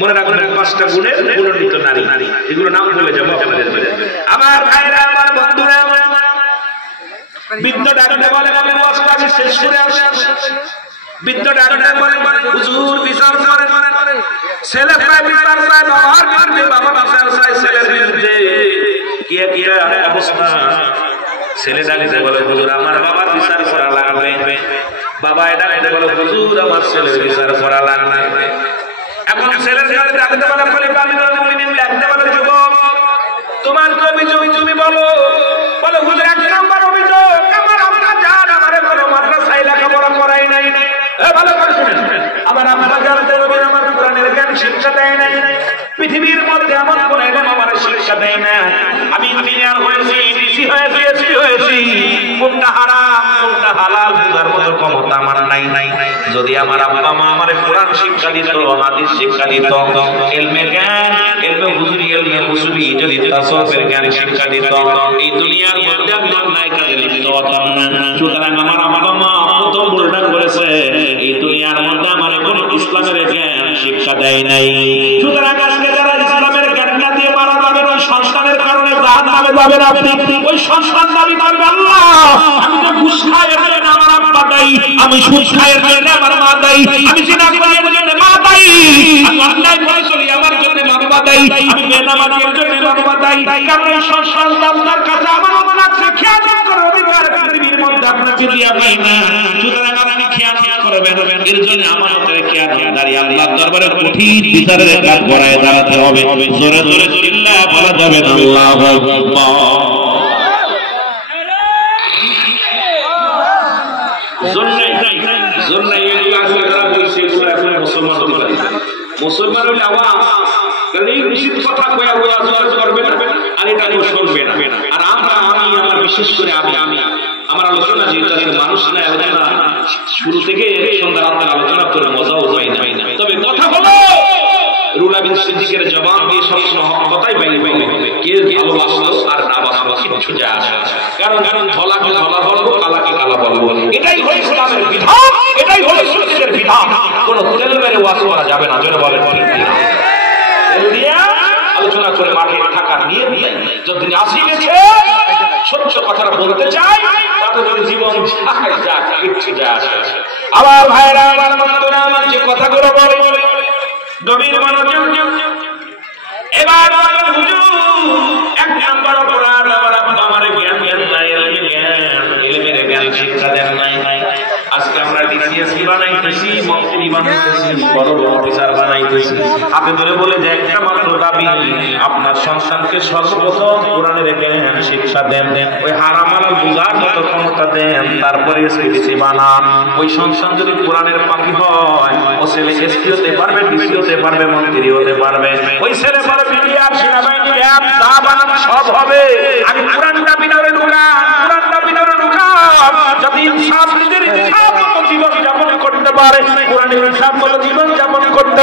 মনে রাখবেন 5টা গুণের গুণান্বিত নারী, এগুলো নাম বলে যাবো আপনাদের। আমার ভাইরা, আমার বন্ধুরা, বৃদ্ধ ডাক্তার বলেন আমি ওয়াজটা শেষ করে আসছি। বৃদ্ধ ডাক্তার বলেন হুজুর বিচার করেন, ছেলে প্রায় বিচার চায়, বাবার বিরুদ্ধে, বাবা বিচার চায় ছেলের বিরুদ্ধে। কি অবস্থা? ছেলে ডাকতে বলে হুজুর আমার বাবার বিচার করা লাগবে। বাবা ডাকতে বলে হুজুর আমার ছেলের বিচার করা লাগবে। এখন ছেলের কাছে ডাকতে বলে খলিফা আমিরুল মুমিনিন ডাকতে বলে যুবক তোমার কি অভিযোগ তুমি বলো। বলে হুজুর এক নাম্বার অভিযোগ আমার আম্মা জান আমারে কোনো মাদ্রাসায় লেখাপড়া করাই নাই। ভালো করে শুনেন, আমার আম্মা জান আমার কোরআনের জ্ঞান শিক্ষা দেয় নাই। পৃথিবীর মধ্যে এমন কোন ইলম আমার শিক্ষা দেয় না। আমি ইঞ্জিনিয়ার হয়েছি, ডিসি হয়েছি, এসপি হয়েছি, কোনটা হারাম কোনটা হালাল বুঝার মতো ক্ষমতা আমার নাই। যদি আমার আব্বা মা আমারে কোরআন শিক্ষা দিত, হাদিস শিক্ষা দিত, ইলমে জ্ঞান, ইলমে হুজুরি, ইলমে হুজুরি যদি তাসাউফের জ্ঞান শিক্ষা দিত, এই দুনিয়ার মধ্যে আমি অন্যায় কাজে লিপ্ত হতাম না। সুতরাং আমার আব্বা মা প্রথম ভুলটা করেছে, এই দুনিয়ার মধ্যে আমার কোন ইসলামের জ্ঞান শিক্ষা দেয় নাই। সুতরাং আজকে যারা ইসলামের জ্ঞানটা দিয়ে মারা যাবেন, ওই সন্তানের কারণে জাহান্নামে যাবেন আপনি। ওই সন্তান দাবি করবে আল্লাহ আমি তো ঘুষ খাই এর জন্য আমার আব্বা দায়ী, আমি সুদ খাই এর জন্য আমার মা দায়ী, আমি জিনা করি এর জন্য মা দায়ী, আমি অন্যায় করে চলি আমার জন্য মা বাবা দায়ী, আমি বেনামাজি এর জন্য মা বাবা দায়ী। কারণ এই সন্তান আপনার কাছে আমার মনে আছে খেয়ানত করার অধিকার পৃথিবীর মধ্যে আপনাকে দিয়া পাই না। সুতরাং আপনি খেয়ানত করবেন, এর জন্য আমাদের খেয়ানতদারি আল্লাহর দরবারে কঠিন বিচারের কাজ করায় দাঁড়াতে হবে। জোরে জোরে চিল্লা বলা যাবে না আল্লাহু আকবার। মুসলমান হলে আওয়াজ এই উচিত কথা কয়ে আওয়াজ করবে না, আর এটা কেউ শুনবে না। আর আমি আমার বিশেষ করে আমি আমার আলোচনা যেহেতু মানুষ না, আলোচনা শুরু থেকে সন্ধ্যা রাতের আলোচনা করে মজাও হয় না। তবে কথা বলো রুলা বিন সিদ্দিকের জবান দিয়ে সবসময় হক কথাই বাইরে বাইরে কে ভালোবাসলো আর না বাসলো কিছু যায় আসে। কারণ ধলাকে ধলা বলবো, কালাকে কালা বলবো, এটাই হলো ইসলামের বিধান, এটাই হলো সুন্নাতের বিধান। কোন তেল মেরে ওয়াজ করা যাবে না। যেন বলেন ঠিক না? তেল দিয়ে আলোচনা করে মাঠে থাকার নিয়ম নেই। যতদিন আসি গেছে সত্য কথাটা বলতে চাই, তাতে যদি জীবন যায় কিচ্ছু যায় আসে। আবার ভাইরা আমার বন্ধুরা আমার যে কথাগুলো বলে গভীর মনোযোগ। এবার হুজুর এক নাম্বার অপরাধ আমার আব্বা আমারে জ্ঞান নাই, ইলমের জ্ঞান শিক্ষা দেন নাই। আজকে আমরা ডিসিএসসি বানাইতেছি, মন্ত্রী বানাইতেছি, বড় বড় অফিসার বানাইতেছি। হাতে ধরে বলে যে একটা মাত্র দাবি, আপনার সন্তানকে সর্বপ্রথম কোরআনের জ্ঞান শিক্ষা দেন, ওই হারাম হালাল বুঝার মতো ক্ষমতা দেন, তারপরে এসপিসি বানান। ওই সন্তান যদি কোরআনের পাখি হয়, ও ছেলে এসপি হতে পারবে, ডিসি হতে পারবে, মন্ত্রী হতে পারবে। ওই ছেলে পারে মিডিয়া, সেনাবাহিনী, র্যাব, যা বানান সব হবে। আমি কোরআনটা বিনারে ঢুকান, কোরআনটা বিনারে ঢুকান, যদি ইনসাফ নিজের ইনসাফ জীবন যাপন করতে পারে, কোরআনের ইনসাফ জীবন যাপন করতে